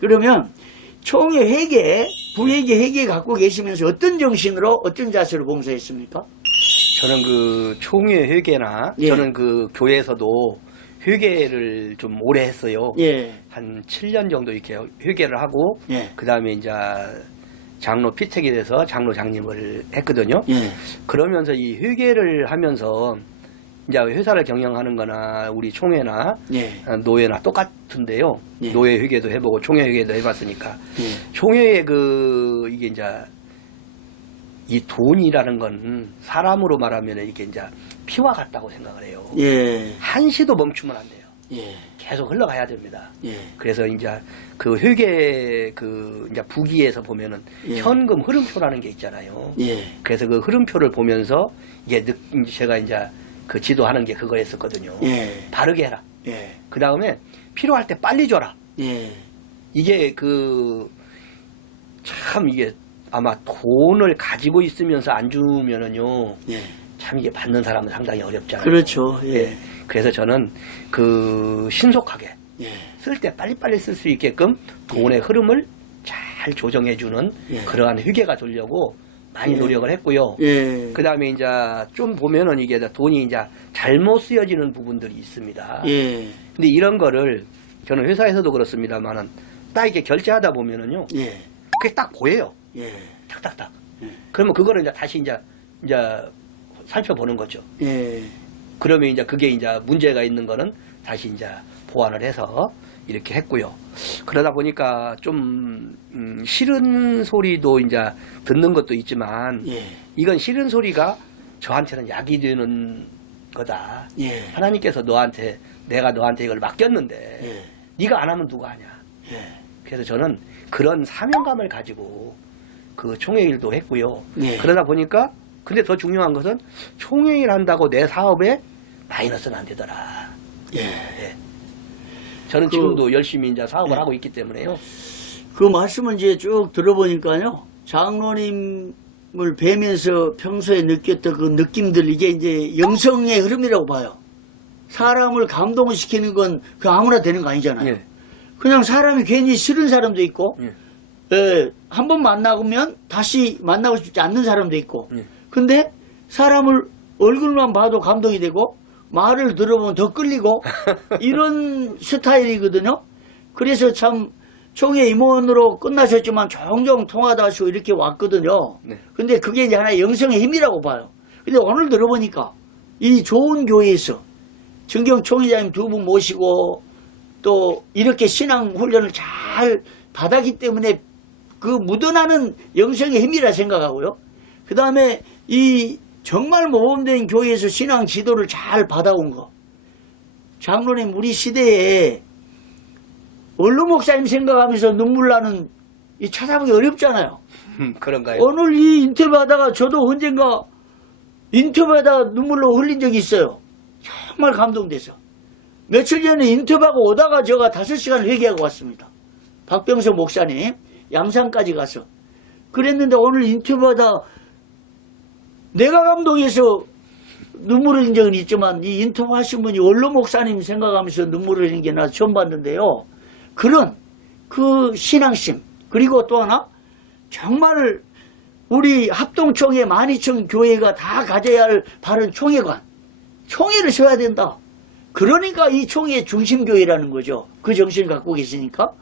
그러면 총회 회계, 부회계 회계 갖고 계시면서 어떤 정신으로 어떤 자세로 봉사했습니까? 저는 그 총회 회계나 예. 저는 그 교회에서도 회계를 좀 오래 했어요. 예. 한 7년 정도 이렇게 회계를 하고 예. 그 다음에 이제 장로 피택이 돼서 장로 장님을 했거든요. 예. 그러면서 이 회계를 하면서 이제 회사를 경영하는 거나 우리 총회나 예. 노회나 똑같은데요. 예. 노회 회계도 해보고 총회 회계도 해봤으니까 예. 총회의 이게 이제 이 돈이라는 건 사람으로 말하면 이게 이제 피와 같다고 생각을 해요. 예. 한시도 멈추면 안 돼요. 예. 계속 흘러가야 됩니다. 예. 그래서 이제 그 회계 이제 부기에서 보면은 예. 현금 흐름표라는 게 있잖아요. 예. 그래서 그 흐름표를 보면서 이게 제가 이제 그 지도하는 게 그거였었거든요. 예. 바르게 해라. 예. 그 다음에 필요할 때 빨리 줘라. 예. 이게 참 이게 아마 돈을 가지고 있으면서 안 주면은요. 예. 참 이게 받는 사람은 상당히 어렵잖아요. 그렇죠. 예. 그래서 저는 신속하게 예. 쓸 때 빨리빨리 쓸 수 있게끔 돈의 흐름을 잘 조정해주는 예. 그러한 회계가 되려고 많이 예. 노력을 했고요. 예. 그 다음에 이제 좀 보면은 이게 돈이 이제 잘못 쓰여지는 부분들이 있습니다. 예. 근데 이런 거를 저는 회사에서도 그렇습니다만은 딱 이렇게 결제하다 보면은요. 예. 그게 딱 보여요. 예. 탁탁탁. 예. 그러면 그거를 이제 다시 이제 살펴보는 거죠. 예. 그러면 이제 그게 이제 문제가 있는 거는 다시 이제 보완을 해서 이렇게 했고요. 그러다 보니까 좀 싫은 소리도 이제 듣는 것도 있지만 예. 이건 싫은 소리가 저한테는 약이 되는 거다. 예. 하나님께서 내가 너한테 이걸 맡겼는데 예. 네가 안 하면 누가 하냐. 예. 그래서 저는 그런 사명감을 가지고 그 총회일도 했고요. 예. 그러다 보니까 근데 더 중요한 것은 총회일 한다고 내 사업에 마이너스는 안 되더라. 예. 예. 저는 지금도 열심히 이제 사업을 하고 있기 때문에요. 그 말씀을 이제 쭉 들어보니까요. 장로님을 뵈면서 평소에 느꼈던 그 느낌들, 이게 이제 영성의 흐름이라고 봐요. 사람을 감동시키는 건 그 아무나 되는 거 아니잖아요. 예. 그냥 사람이 괜히 싫은 사람도 있고, 예. 예, 한 번 만나면 다시 만나고 싶지 않는 사람도 있고, 예. 근데 사람을 얼굴만 봐도 감동이 되고, 말을 들어보면 더 끌리고, 이런 스타일이거든요. 그래서 참, 총회 임원으로 끝나셨지만 종종 통화도 하시고 이렇게 왔거든요. 네. 근데 그게 이제 하나의 영성의 힘이라고 봐요. 근데 오늘 들어보니까, 이 좋은 교회에서 정경 총회장님 두 분 모시고, 또 이렇게 신앙 훈련을 잘 받았기 때문에 그 묻어나는 영성의 힘이라 생각하고요. 그 다음에 이 정말 모범된 교회에서 신앙 지도를 잘 받아온 거. 장로님, 우리 시대에 원로 목사님 생각하면서 눈물 나는 이 찾아보기 어렵잖아요. 그런가요? 오늘 이 인터뷰하다가 저도 언젠가 인터뷰하다가 눈물로 흘린 적이 있어요. 정말 감동돼서. 며칠 전에 인터뷰하고 오다가 제가 5시간 회개하고 왔습니다. 박병석 목사님 양산까지 가서 그랬는데 오늘 인터뷰하다 내가 감동해서 눈물을 흘린 적은 있지만 이 인터뷰 하신 분이 원로 목사님 생각하면서 눈물을 흘린 게 나 처음 봤는데요. 그런 그 신앙심, 그리고 또 하나 정말 우리 합동총회 12,000 교회가 다 가져야 할 바른 총회관, 총회를 세워야 된다. 그러니까 이 총회 중심교회라는 거죠. 그 정신을 갖고 계시니까.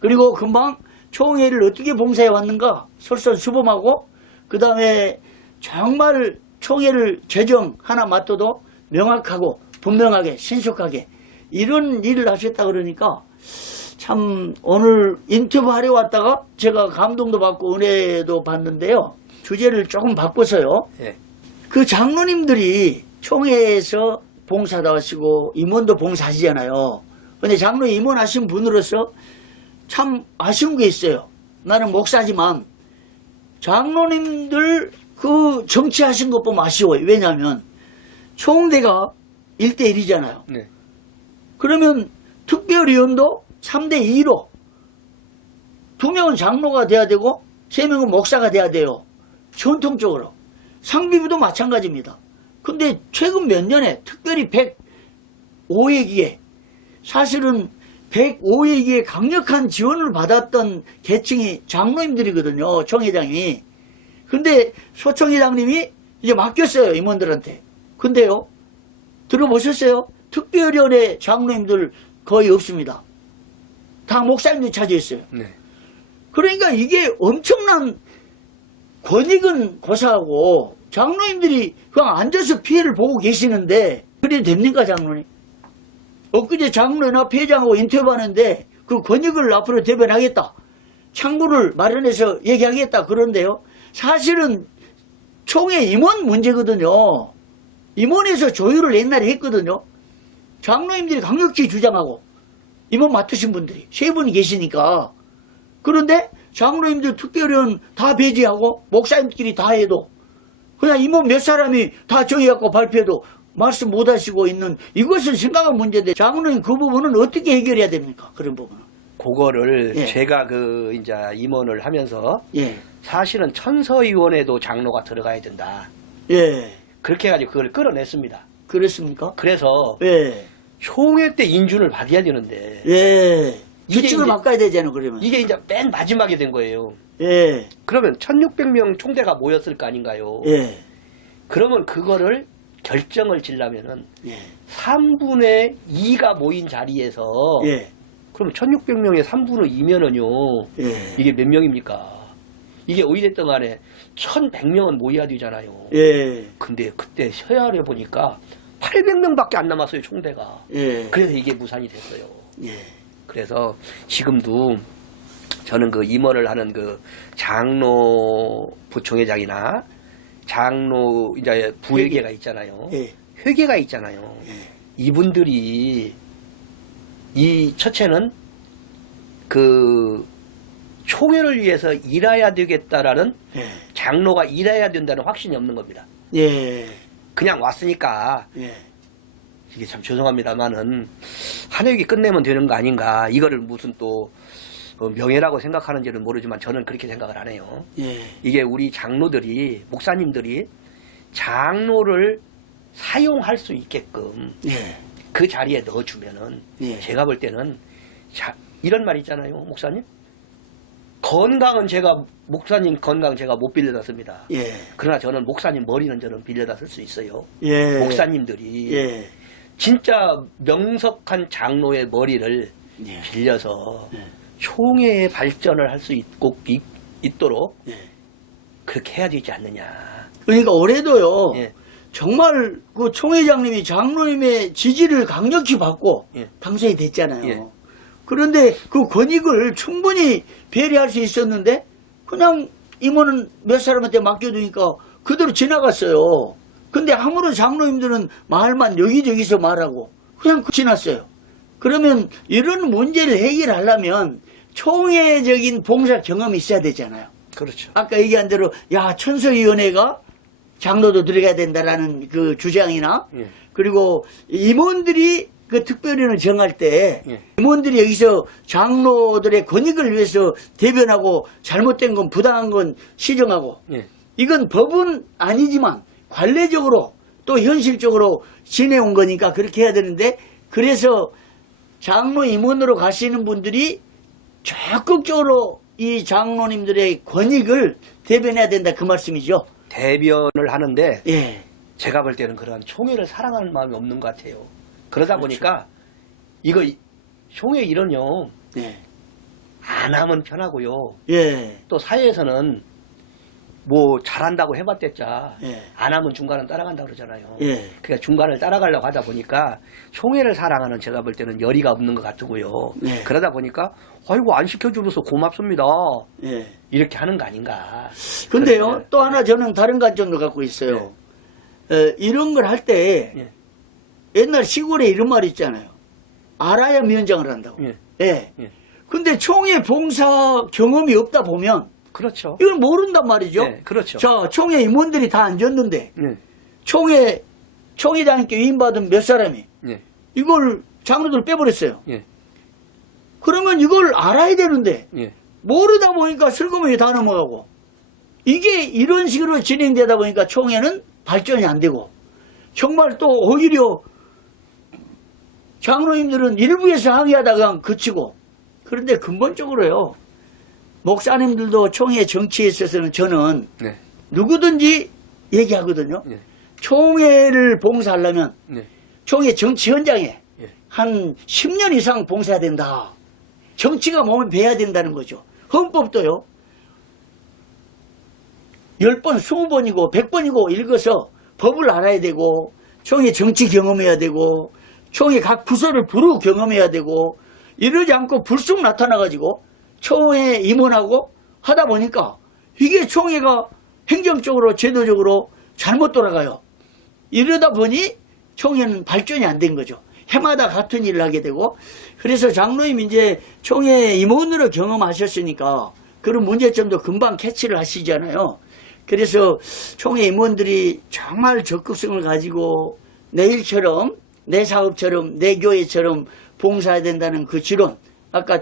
그리고 금방 총회를 어떻게 봉사해 왔는가 솔선수범하고, 그 다음에 정말 총회를 재정 하나 맡아도 명확하고 분명하게 신속하게 이런 일을 하셨다 그러니까 참 오늘 인터뷰하려 왔다가 제가 감동도 받고 은혜도 받는데요. 주제를 조금 바꿔서요. 예. 그 장로님들이 총회에서 봉사도 하시고 임원도 봉사하시잖아요. 근데 장로 임원하신 분으로서 참 아쉬운 게 있어요. 나는 목사지만 장로님들 그 정치하신 것 보면 아쉬워요. 왜냐하면 총대가 1대1이잖아요. 네. 그러면 특별위원도 3대2로 2명은 장로가 돼야 되고 3명은 목사가 돼야 돼요. 전통적으로. 상비부도 마찬가지입니다. 근데 최근 몇 년에 특별히 105회기에 사실은 105에게 강력한 지원을 받았던 계층이 장로님들이거든요. 총회장이. 근데 소총회장님이 이제 맡겼어요. 임원들한테. 근데요. 들어보셨어요? 특별위원회 장로님들 거의 없습니다. 다 목사님들이 차지했어요. 네. 그러니까 이게 엄청난 권익은 고사하고 장로님들이 그냥 앉아서 피해를 보고 계시는데 그래도 됩니까 장로님? 엊그제 장로연합 회장하고 인터뷰하는데 그 권익을 앞으로 대변하겠다. 창구를 마련해서 얘기하겠다. 그런데요. 사실은 총회 임원 문제거든요. 임원에서 조율을 옛날에 했거든요. 장로님들이 강력히 주장하고 임원 맡으신 분들이 세 분이 계시니까. 그런데 장로님들 특별위원 다 배제하고 목사님들끼리 다 해도 그냥 임원 몇 사람이 다 정해갖고 발표해도 말씀 못 하시고 있는 이것은 심각한 문제인데 장로님 그 부분은 어떻게 해결해야 됩니까? 그런 부분은. 그거를 예. 제가 이제 임원을 하면서 예. 사실은 천서위원회도 장로가 들어가야 된다. 예. 그렇게 해가지고 그걸 끌어냈습니다. 그렇습니까? 그래서 예. 총회 때 인준을 받아야 되는데 예. 이게 규칙을 이제- 바꿔야 되잖아요, 그러면. 이게 이제 맨 마지막에 된 거예요. 예. 그러면 1600명 총대가 모였을 거 아닌가요? 예. 그러면 그거를 결정을 지려면은 예. 3분의 2가 모인 자리에서 예. 그러면 1600명의 3분의 2면은요. 예. 이게 몇 명입니까? 이게 어찌됐든 간에 1100명은 모여야 되잖아요. 예. 근데 그때 서야를 보니까 800명밖에 안 남았어요, 총대가. 예. 그래서 이게 무산이 됐어요. 예. 그래서 지금도 저는 그 임원을 하는 그 장로 부총회장이나 장로 이제 부회계가 있잖아요. 예. 회계가 있잖아요. 예. 이분들이 이 첫째는 그 총회를 위해서 일해야 되겠다라는 예. 장로가 일해야 된다는 확신이 없는 겁니다. 예. 그냥 왔으니까 예. 이게 참 죄송합니다만은 한 회기 끝내면 되는 거 아닌가. 이거를 무슨 또 명예라고 생각하는지는 모르지만 저는 그렇게 생각을 안 해요. 예. 이게 우리 장로들이 목사님들이 장로를 사용할 수 있게끔 예. 그 자리에 넣어주면은 예. 제가 볼 때는 이런 말 있잖아요, 목사님. 건강은 목사님 건강 제가 못 빌려다 습니다. 예. 그러나 저는 목사님 머리는 저는 빌려다 쓸 수 있어요. 예. 목사님들이 예. 진짜 명석한 장로의 머리를 예. 빌려서 예. 총회의 발전을 할 수 있도록 예. 그렇게 해야 되지 않느냐. 그러니까 올해도요. 예. 정말 그 총회장님이 장로님의 지지를 강력히 받고 예. 당선이 됐잖아요. 예. 그런데 그 권익을 충분히 배려할 수 있었는데 그냥 임원은 몇 사람한테 맡겨두니까 그대로 지나갔어요. 근데 아무런 장로님들은 말만 여기저기서 말하고 그냥 지났어요. 그러면 이런 문제를 해결하려면 총회적인 봉사 경험이 있어야 되잖아요. 그렇죠. 아까 얘기한 대로 야 천서위원회가 장로도 들어가야 된다라는 그 주장이나 예. 그리고 임원들이 그 특별위원을 정할 때 예. 임원들이 여기서 장로들의 권익을 위해서 대변하고 잘못된 건 부당한 건 시정하고 예. 이건 법은 아니지만 관례적으로 또 현실적으로 지내온 거니까 그렇게 해야 되는데 그래서 장로 임원으로 가시는 분들이 적극적으로 이 장로님들의 권익을 대변해야 된다 그 말씀이죠. 대변을 하는데 예. 제가 볼 때는 그런 총회를 사랑하는 마음이 없는 것 같아요. 그러다 보니까 이거 총회 일은요 예. 안 하면 편하고요. 예. 또 사회에서는 뭐 잘한다고 해봤댔자 예. 안 하면 중간은 따라간다 그러잖아요. 예. 그러니까 중간을 따라가려고 하다 보니까 총회를 사랑하는 제가 볼 때는 열의가 없는 것 같고요. 예. 그러다 보니까 아이고 안 시켜줘서 고맙습니다. 예. 이렇게 하는 거 아닌가. 근데요, 그런데, 또 하나 저는 다른 관점을 갖고 있어요. 이런 걸 할 때, 예. 옛날 시골에 이런 말이 있잖아요. 알아야 위원장을 한다고. 예. 예. 예. 근데 총회 봉사 경험이 없다 보면, 그렇죠. 이걸 모른단 말이죠. 예, 그렇죠. 자, 총회 임원들이 다 앉았는데, 예. 총회장님께 위임받은 몇 사람이, 예. 이걸 장로들 빼버렸어요. 예. 그러면 이걸 알아야 되는데, 예. 모르다 보니까 슬그머니 다 넘어가고 이게 이런 식으로 진행되다 보니까 총회는 발전이 안 되고 정말 또 오히려 장로님들은 일부에서 항의하다가 그치고, 그런데 근본적으로요, 목사님들도 총회 정치에 있어서는 저는 네. 누구든지 얘기하거든요. 네. 총회를 봉사하려면 네. 총회 정치 현장에 예. 한 10년 이상 봉사해야 된다. 정치가 몸에 배야 된다는 거죠. 헌법도요. 10번, 20번이고 100번이고 읽어서 법을 알아야 되고 총회 정치 경험해야 되고 총회 각 부서를 두루 경험해야 되고 이러지 않고 불쑥 나타나가지고 총회 임원하고 하다 보니까 이게 총회가 행정적으로 제도적으로 잘못 돌아가요. 이러다 보니 총회는 발전이 안 된 거죠. 해마다 같은 일을 하게 되고 그래서 장로님 이제 총회 임원으로 경험하셨으니까 그런 문제점도 금방 캐치를 하시잖아요. 그래서 총회 임원들이 정말 적극성을 가지고 내 일처럼 내 사업처럼 내 교회처럼 봉사해야 된다는 그 지론, 아까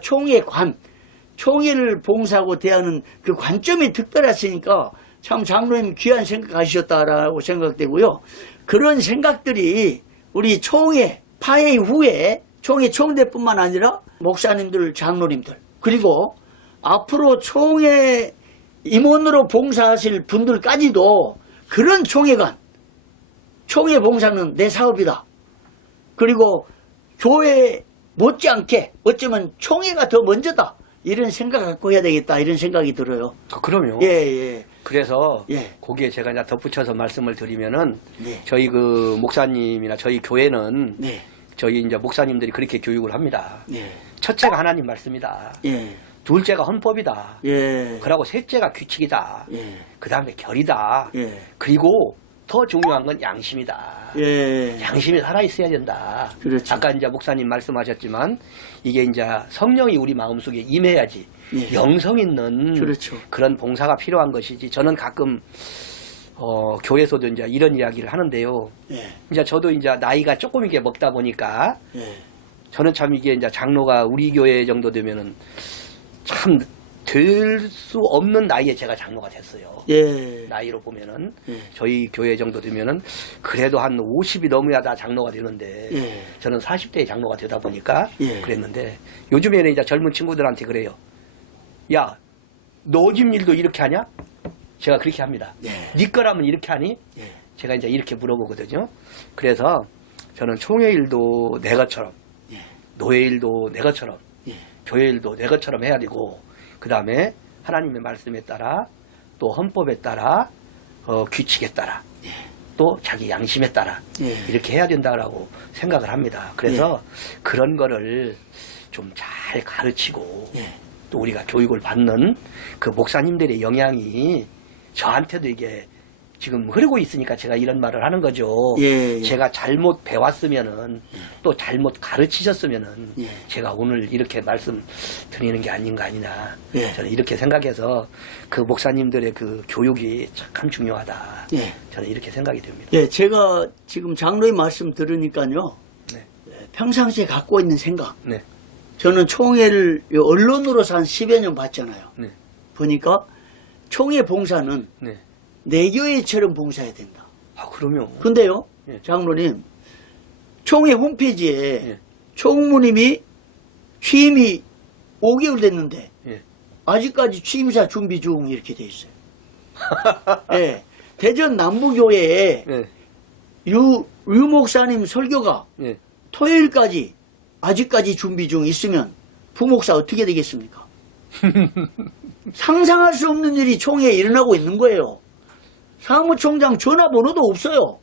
총회를 봉사하고 대하는 그 관점이 특별했으니까 참 장로님 귀한 생각하셨다라고 생각되고요. 그런 생각들이 우리 총회 파회 후에 총회 총대뿐만 아니라 목사님들, 장로님들 그리고 앞으로 총회 임원으로 봉사하실 분들까지도 그런 총회관, 총회 봉사는 내 사업이다. 그리고 교회 못지않게 어쩌면 총회가 더 먼저다. 이런 생각 갖고 해야 되겠다. 이런 생각이 들어요. 그럼요. 예, 예. 그래서 예. 거기에 제가 이제 덧붙여서 말씀을 드리면은 네. 저희 그 목사님이나 저희 교회는 네. 저희 이제 목사님들이 그렇게 교육을 합니다. 네. 첫째가 하나님 말씀이다. 예. 둘째가 헌법이다. 예. 그러고 셋째가 규칙이다. 예. 그 다음에 결이다. 예. 그리고 더 중요한 건 양심이다. 예. 양심이 살아있어야 된다. 그렇죠. 아까 이제 목사님 말씀하셨지만 이게 이제 성령이 우리 마음속에 임해야지 예. 영성 있는 그렇죠. 그런 봉사가 필요한 것이지. 저는 가끔 교회에서도 이제 이런 이야기를 하는데요. 예. 이제 저도 이제 나이가 조금 이게 먹다 보니까 예. 저는 참 이게 이제 장로가 우리 교회 정도 되면은 참 될 수 없는 나이에 제가 장로가 됐어요. 예. 나이로 보면은 예. 저희 교회 정도 되면은 그래도 한 50이 넘어야 다 장로가 되는데 예. 저는 40대에 장로가 되다 보니까 예. 그랬는데 요즘에는 이제 젊은 친구들한테 그래요. 야, 너 집 일도 이렇게 하냐? 제가 그렇게 합니다. 예. 네 거라면 이렇게 하니? 예. 제가 이제 이렇게 물어보거든요. 그래서 저는 총회 일도 내 것처럼, 예. 노예 일도 내 것처럼, 예. 교회 일도 내 것처럼 해야 되고, 그 다음에 하나님의 말씀에 따라, 또 헌법에 따라, 규칙에 따라, 예. 또 자기 양심에 따라 예. 이렇게 해야 된다라고 생각을 합니다. 그래서 그런 거를 좀 잘 가르치고 예. 또 우리가 교육을 받는 그 목사님들의 영향이 저한테도 이게 지금 흐르고 있으니까 제가 이런 말을 하는 거죠. 예, 예. 제가 잘못 배웠으면은 또 잘못 가르치셨으면은 예. 제가 오늘 이렇게 말씀 드리는 게 아닌가 아니냐. 예. 저는 이렇게 생각해서 그 목사님들의 그 교육이 참 중요하다. 예. 저는 이렇게 생각이 됩니다. 예, 제가 지금 장로의 말씀 들으니까요. 네. 평상시에 갖고 있는 생각. 네. 저는 총회를 언론으로서 한 10여 년 봤잖아요. 네. 보니까 총회 봉사는 네. 내 교회처럼 봉사해야 된다. 아, 그럼요. 근데요, 예. 장로님, 총회 홈페이지에 예. 총무님이 취임이 5개월 됐는데 예. 아직까지 취임사 준비 중 이렇게 돼 있어요. 예. 대전 남부교회에 예. 유 목사님 설교가 예. 토요일까지 아직까지 준비 중 있으면 부목사 어떻게 되겠습니까? 상상할 수 없는 일이 총회에 일어나고 있는 거예요. 사무총장 전화번호도 없어요.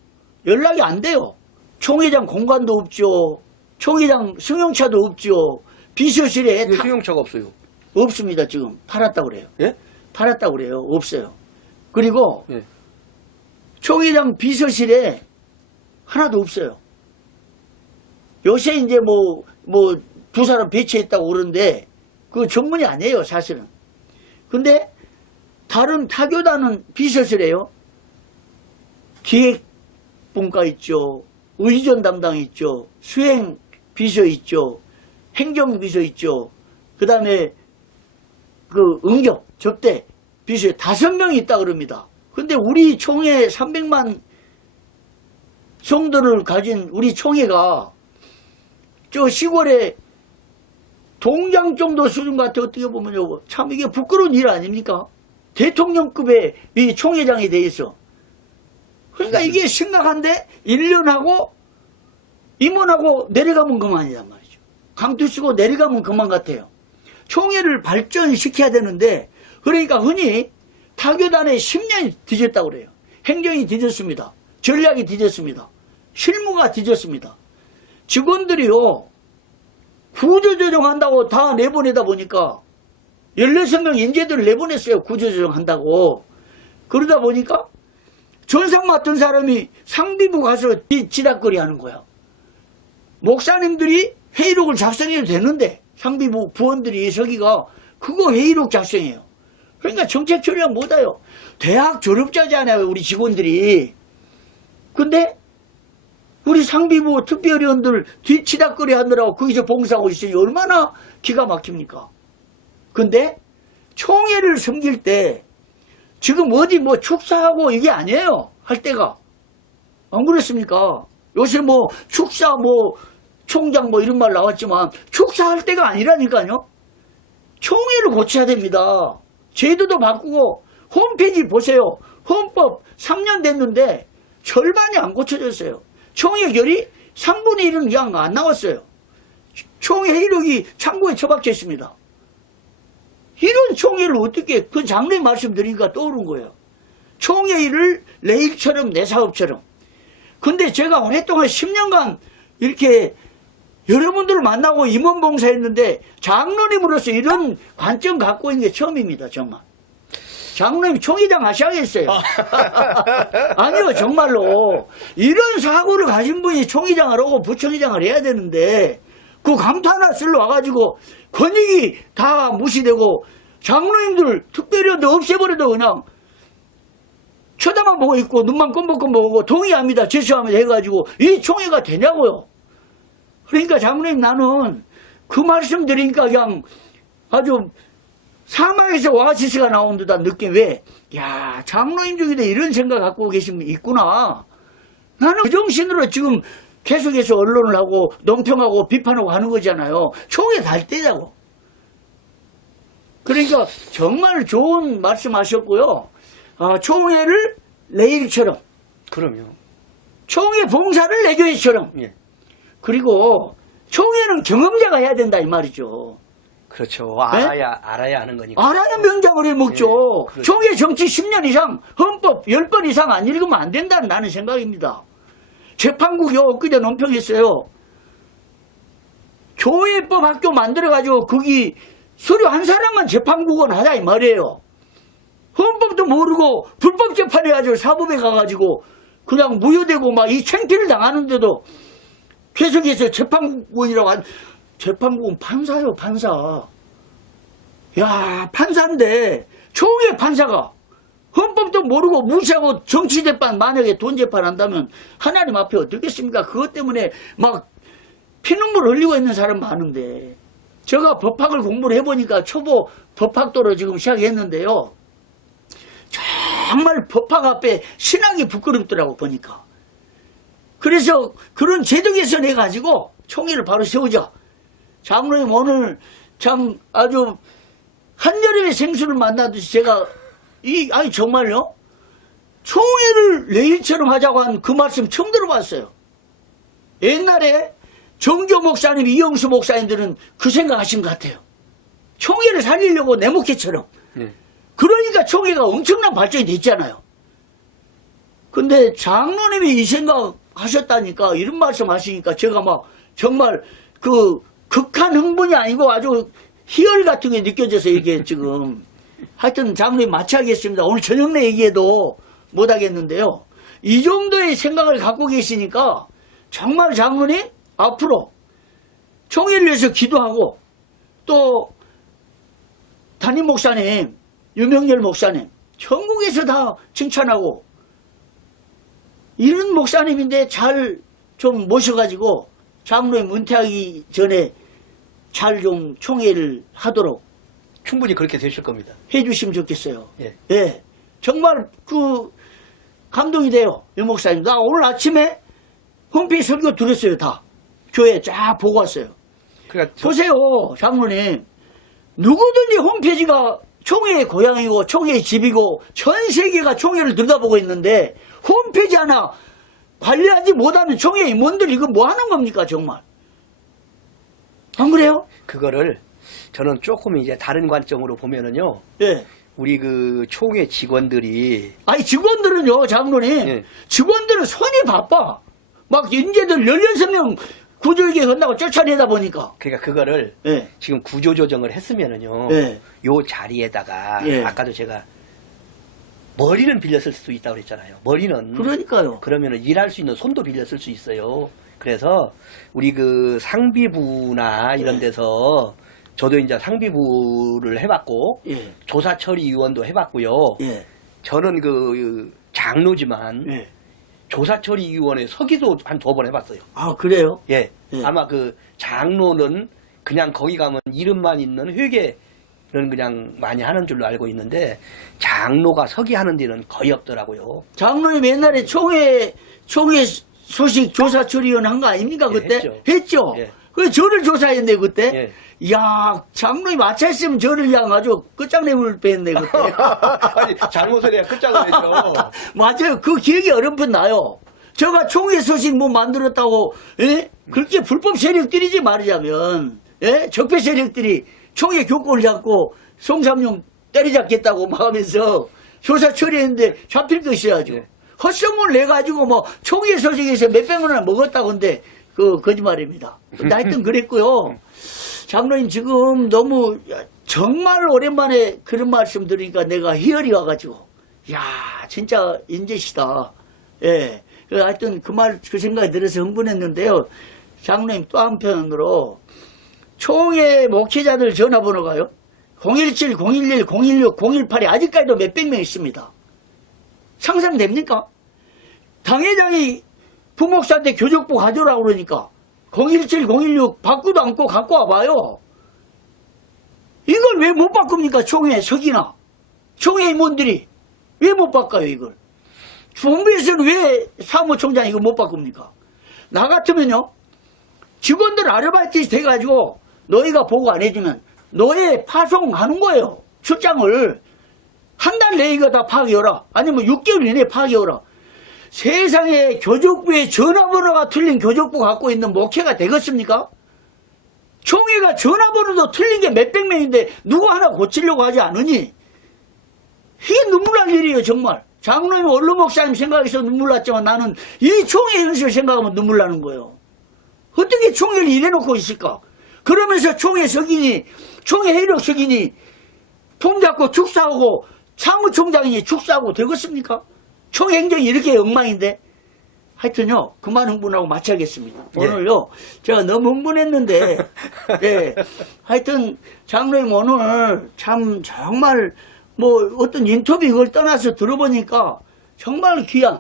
연락이 안 돼요. 총회장 공간도 없죠. 총회장 승용차도 없죠. 비서실에 이게 수용차가 없어요. 없습니다. 지금 팔았다고 그래요. 예? 팔았다고 그래요. 없어요. 그리고 예. 총회장 비서실에 하나도 없어요. 요새 이제 두 사람 배치했다고 그러는데 그 전문이 아니에요, 사실은. 근데 다른 타교단은 비서실에요. 기획분과 있죠. 의전 담당 있죠. 수행 비서 있죠. 행정 비서 있죠. 그 다음에 그 응격, 접대 비서 5명이 있다 그럽니다. 근데 우리 총회 300만 성도를 가진 우리 총회가 저 시골에 동장 정도 수준 같아. 어떻게 보면요. 참 이게 부끄러운 일 아닙니까? 대통령급의 이 총회장이 돼 있어. 그러니까 이게 심각한데 1년하고 임원하고 내려가면 그만이란 말이죠. 강투 쓰고 내려가면 그만 같아요. 총회를 발전시켜야 되는데 그러니까 흔히 타교단에 10년이 뒤졌다고 그래요. 행정이 뒤졌습니다. 전략이 뒤졌습니다. 실무가 뒤졌습니다. 직원들이요. 구조조정한다고 다 내보내다 보니까 16명 인재들을 내보냈어요. 구조조정한다고. 그러다 보니까 전상 맡은 사람이 상비부 가서 지닥거리 하는 거야. 목사님들이 회의록을 작성해도 되는데 상비부 부원들이 서기가 그거 회의록 작성해요. 그러니까 정책 처리가 못해요. 대학 졸업자잖아요. 우리 직원들이. 근데 우리 상비부 특별위원들 뒤치닥거리 하느라고 거기서 봉사하고 있으니 얼마나 기가 막힙니까? 근데 총회를 섬길 때 지금 어디 뭐 축사하고 이게 아니에요. 할 때가. 안 그렇습니까? 요새 뭐 축사 뭐 총장 뭐 이런 말 나왔지만 축사할 때가 아니라니까요. 총회를 고쳐야 됩니다. 제도도 바꾸고 홈페이지 보세요. 헌법 3년 됐는데 절반이 안 고쳐졌어요. 총회 결의 3분의 1은 그냥 안 나왔어요. 총회 회의록이 창고에 처박혀 있습니다. 이런 총회를 어떻게, 그 장로님 말씀드리니까 떠오른 거예요. 총회를 내 일처럼 내 사업처럼. 근데 제가 오랫동안 10년간 이렇게 여러분들을 만나고 임원봉사했는데 장로님으로서 이런 관점 갖고 있는 게 처음입니다. 정말. 장로님 총회장 하셔야겠어요. 아니요, 정말로. 이런 사고를 가진 분이 총회장을 하고 부총회장을 해야 되는데, 그 감투 하나 쓸러 와가지고, 권익이 다 무시되고, 장로님들, 특별위원들 없애버려도 그냥, 쳐다만 보고 있고, 눈만 껌뻑껌뻑 보고, 동의합니다, 제수합니다 해가지고, 이 총회가 되냐고요. 그러니까 장로님 나는 그 말씀 드리니까 그냥 아주 사막에서 오아시스가 나온 듯한 느낌. 왜? 야, 장로님 중에도 이런 생각 갖고 계신 분 있구나. 나는 그 정신으로 지금 계속해서 언론을 하고 논평하고 비판하고 하는 거잖아요. 총회 갈 때냐고. 그러니까 정말 좋은 말씀 하셨고요. 총회를 내 일처럼. 그럼요. 총회 봉사를 내 교회처럼. 예. 그리고 총회는 경험자가 해야 된다 이 말이죠. 그렇죠. 알아야 하는 거니까. 알아야 명장을 해먹죠. 예, 그렇죠. 총회 정치 10년 이상, 헌법 10번 이상 안 읽으면 안 된다는 나는 생각입니다. 재판국이 엊그제 논평했어요. 교회법 학교 만들어가지고 거기 서류 한 사람만 재판국은 하자 이 말이에요. 헌법도 모르고 불법 재판해가지고 사법에 가가지고 그냥 무효되고 막 이 창피를 당하는데도 계속해서 재판국이라고 한, 재판국은 판사요, 판사. 야, 판사인데, 총회 판사가 헌법도 모르고 무시하고 정치재판, 만약에 돈재판 한다면 하나님 앞에 어떻겠습니까? 그것 때문에 막 피눈물 흘리고 있는 사람 많은데, 제가 법학을 공부를 해보니까 초보 법학도로 지금 시작했는데요. 정말 법학 앞에 신학이 부끄럽더라고, 보니까. 그래서 그런 제도 개선해가지고 총회를 바로 세우자. 장로님 오늘 참 아주 한여름의 생수를 만나듯이 제가 아니 정말요? 총회를 내일처럼 하자고 한 그 말씀 처음 들어봤어요. 옛날에 정교 목사님, 이영수 목사님들은 그 생각하신 것 같아요. 총회를 살리려고 내목회처럼. 네. 그러니까 총회가 엄청난 발전이 됐잖아요. 근데 장로님이 이 생각 하셨다니까, 이런 말씀 하시니까 제가 막 정말 그 극한 흥분이 아니고 아주 희열 같은 게 느껴져서 이게 지금 하여튼 장로님 마치하겠습니다. 오늘 저녁 내 얘기해도 못하겠는데요. 이 정도의 생각을 갖고 계시니까 정말 장로님 앞으로 총회를 위해서 기도하고 또 담임 목사님, 유명열 목사님 전국에서 다 칭찬하고 이런 목사님인데 잘 좀 모셔가지고 장로님 은퇴하기 전에 잘 좀 총회를 하도록 충분히 그렇게 되실 겁니다. 해주시면 좋겠어요. 예. 예. 정말 그 감동이 돼요. 유 목사님. 나 오늘 아침에 홈페이지 설교 들었어요, 다. 교회 쫙 보고 왔어요. 그러니까 보세요, 장로님. 누구든지 홈페이지가 총회의 고향이고 총회의 집이고 전 세계가 총회를 들여다보고 있는데 홈페이지 하나 관리하지 못하는 총회 임원들이 이거 뭐 하는 겁니까, 정말? 안 그래요? 그거를 저는 조금 이제 다른 관점으로 보면은요. 예. 우리 그 총회 직원들이 아니, 직원들은요, 장로님. 예. 직원들은 손이 바빠. 막 인재들 16명 구조개 한다고 쫓아내다 보니까. 그러니까 그거를 예. 지금 구조 조정을 했으면은요. 예. 요 자리에다가 예. 아까도 제가 머리는 빌려 쓸 수 있다고 그랬잖아요. 머리는 그러니까요. 그러면은 일할 수 있는 손도 빌려 쓸 수 있어요. 그래서 우리 그 상비부나 이런 예. 데서 저도 이제 상비부를 해봤고 예. 조사처리위원도 해봤고요. 예. 저는 그 장로지만 예. 조사처리위원회 서기도 한 2번 해봤어요. 아, 그래요? 예. 예. 아마 그 장로는 그냥 거기 가면 이름만 있는 회계는 그냥 많이 하는 줄로 알고 있는데 장로가 서기하는 데는 거의 없더라고요. 장로님 옛날에 총회 소식 조사처리위원 한 거 아닙니까, 예, 그때? 했죠. 예. 그래서 저를 조사했네, 그때? 예. 이야, 장로님 아차했으면 저를 향 아주 끝장내볼 뻔했네, 그때. 아니 잘못을 해야 끝장을 내죠. 맞아요. 그 기억이 어렴풋 나요. 제가 총회 소식 뭐 만들었다고, 예? 그렇게 불법 세력들이지 말하자면, 예? 적폐 세력들이 총회 교권을 잡고 송삼룡 때리잡겠다고 막 하면서 조사 처리했는데 잡힐 거 있어야죠. 예. 헛소문을 내가지고 뭐 총회 소식에서 몇백 원을 먹었다고 근데 그 거짓말입니다. 근데 하여튼 그랬고요. 장로님 지금 너무 정말 오랜만에 그런 말씀 들으니까 내가 희열이 와가지고 야 진짜 인재시다. 예. 하여튼 그 생각이 들어서 흥분했는데요. 장로님 또 한편으로 총회 목회자들 전화번호가요. 017, 011, 016, 018이 아직까지도 몇백 명 있습니다. 상상됩니까? 당회장이 부목사한테 교적부 가져오라고 그러니까 017, 016 바꾸도 않고 갖고 와봐요. 이걸 왜 못 바꿉니까? 총회 석이나 총회 임원들이 왜 못 바꿔요 이걸? 본부에서는 왜 사무총장이 이거 못 바꿉니까? 나 같으면요 직원들 아르바이트 돼가지고 너희가 보고 안 해주면 너희 파송하는 거예요. 출장을 한 달 내에 이거 다 파악해오라. 아니면 6개월 이내에 파악해오라. 세상에 교족부에 전화번호가 틀린 교족부 갖고 있는 목회가 되겠습니까? 총회가 전화번호도 틀린 게 몇백 명인데 누구 하나 고치려고 하지 않으니 이게 눈물 날 일이에요 정말. 장로님 원로 목사님 생각해서 눈물 났지만 나는 이 총회 현실을 생각하면 눈물 나는 거예요. 어떻게 총회를 이래놓고 있을까? 그러면서 총회 석이니 총회 회력 석이니 돈 잡고 축사하고 사무총장이 축사하고 되겠습니까? 총행정이 이렇게 엉망인데 하여튼요 그만 흥분하고 마치겠습니다. 예. 오늘요 제가 너무 흥분했는데 예. 하여튼 장로님 오늘 참 정말 뭐 어떤 인터뷰 이걸 떠나서 들어보니까 정말 귀한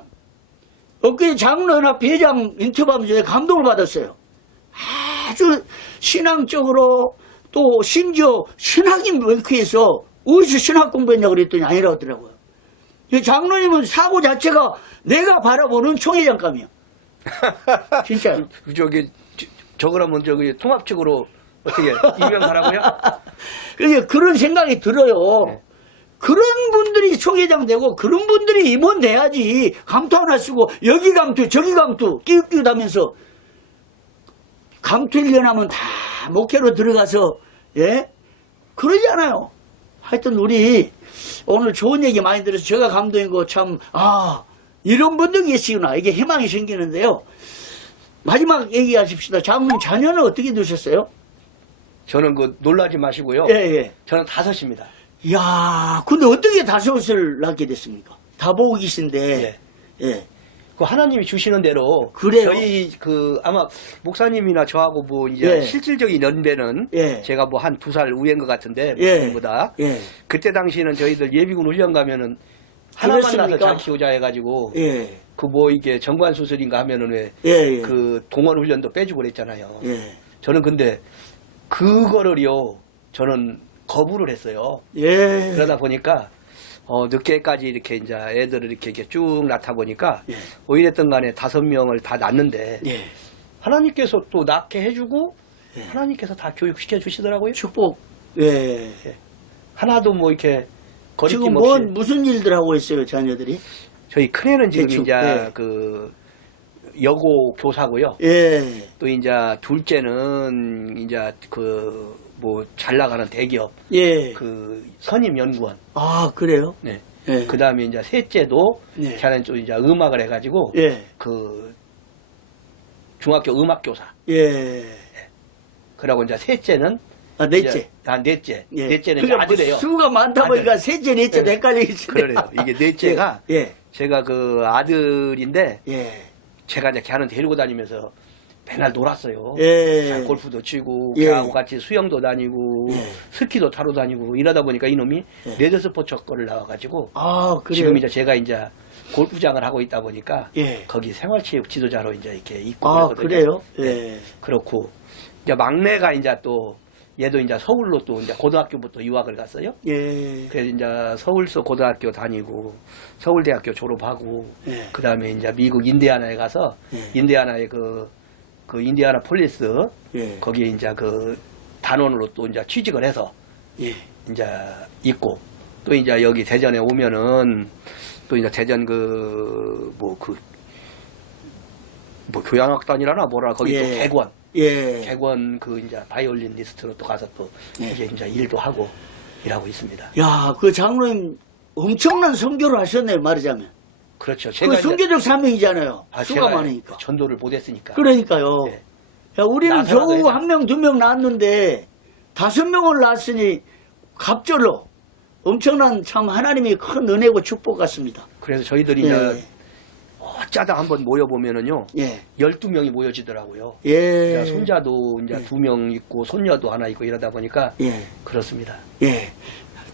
엊그제 장로연합 회장 인터뷰하면서 제가 감동을 받았어요. 아주 신앙적으로 또 심지어 신학인 웨이크에서 어디서 신학 공부했냐고 그랬더니 아니라고 하더라고요. 장로님은 사고 자체가 내가 바라보는 총회장감이야. 진짜요. 저 그러면 저기 통합적으로 어떻게 임명하라고요? 그러니까 그런 생각이 들어요. 네. 그런 분들이 총회장 되고 그런 분들이 임원 돼야지 감투 하나 쓰고 여기 감투 저기 감투 끼웃끼웃하면서 감투 1년 하면 다 목회로 들어가서 예? 그러지 않아요. 하여튼 우리 오늘 좋은 얘기 많이 들어서 제가 감동이고 참 이런 분들이 계시구나 이게 희망이 생기는데요. 마지막 얘기하십시다. 장모님 자녀는 어떻게 두셨어요? 저는 그 놀라지 마시고요. 예. 저는 5입니다. 이야 근데 어떻게 5을 낳게 됐습니까? 다 보고 계신데 예. 그 하나님이 주시는 대로 그래요? 저희 그 아마 목사님이나 저하고 뭐 이제 예. 실질적인 연배는 예. 제가 뭐 한 2살 우회인 것 같은데 예. 목사님보다 예. 그때 당시에는 저희들 예비군 훈련 가면은 하나만 낳아서 그렇습니까? 잘 키우자 해가지고 예. 그 뭐 이게 정관 수술인가 하면은 왜 예. 그 동원 훈련도 빼주고 그랬잖아요. 예. 저는 근데 그거를요 저는 거부를 했어요. 예. 그러다 보니까 늦게까지 이렇게 이제 애들을 이렇게 쭉 낳다 보니까 예. 오히렸던 간에 5명을 다 낳는데 예. 하나님께서 또 낳게 해주고 예. 하나님께서 다 교육시켜 주시더라고요. 축복. 예. 하나도 뭐 이렇게 거리낌 지금 없이. 무슨 일들 하고 있어요, 자녀들이? 저희 큰애는 지금 대충, 이제 예. 그 여고 교사고요. 예. 또 이제 둘째는 이제 그 뭐 잘 나가는 대기업 예. 그 선임 연구원. 아, 그래요? 네. 예. 그 다음에 이제 셋째도 예. 걔는 좀 이제 음악을 해가지고 예. 그 중학교 음악 교사. 예. 그러고 이제 셋째는 아, 넷째. 이제, 넷째. 예. 넷째는 이제 그러니까 아들이에요. 수가 많다 보니까 아들. 셋째, 넷째도 예. 헷갈리겠지. 그러네요. 이게 넷째가 예. 제가 그 아들인데 예. 제가 이제 걔는 데리고 다니면서 맨날 놀았어요. 예. 골프도 치고 예. 걔하고 같이 수영도 다니고 예. 스키도 타러 다니고 이러다 보니까 이놈이 예. 레드스포츠 거를 나와가지고 아, 그래요? 지금 이제 제가 이제 골프장을 하고 있다 보니까 예. 거기 생활체육 지도자로 이제 이렇게 있고 아, 그러거든요. 그래요? 네. 예. 그렇고 이제 막내가 이제 또 얘도 이제 서울로 또 이제 고등학교부터 유학을 갔어요. 예. 그래서 이제 서울서 고등학교 다니고 서울대학교 졸업하고 예. 그 다음에 이제 미국 인디아나에 가서 예. 인디아나의 그 인디아나 폴리스 예. 거기에 이제 그 단원으로 또 이제 취직을 해서 예. 이제 있고 또 이제 여기 대전에 오면은 또 이제 대전 뭐 교향악단이라나 뭐라 거기 또 예. 객원 예. 객원 그 이제 바이올린 리스트로 또 가서 또 예. 이제 일도 하고 일하고 있습니다. 야, 그 장로님 엄청난 선교를 하셨네요, 말하자면. 그렇죠. 그 제가 이제 선교적 사명이잖아요. 수가 제가 많으니까. 전도를 못했으니까. 그러니까요. 예. 야, 우리는 나서라도 겨우 해서. 1명, 2명 낳았는데 5명을 낳았으니 갑절로 엄청난 참 하나님이 큰 은혜고 축복 같습니다. 그래서 저희들이 이제 짜다 한번 모여보면은요. 예. 12명이 모여지더라고요. 예. 이제 손자도 이제 2명 있고 손녀도 하나 있고 이러다 보니까 예. 그렇습니다. 예.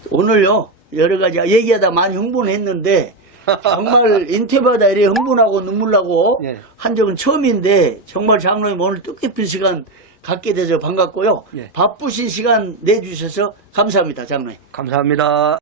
오늘요, 여러 가지 얘기하다 많이 흥분했는데, 정말 인터뷰하다 이래 흥분하고 눈물 나고 예. 한 적은 처음인데, 정말 장로님 오늘 뜻깊은 시간 갖게 돼서 반갑고요. 예. 바쁘신 시간 내주셔서 감사합니다, 장로님. 감사합니다.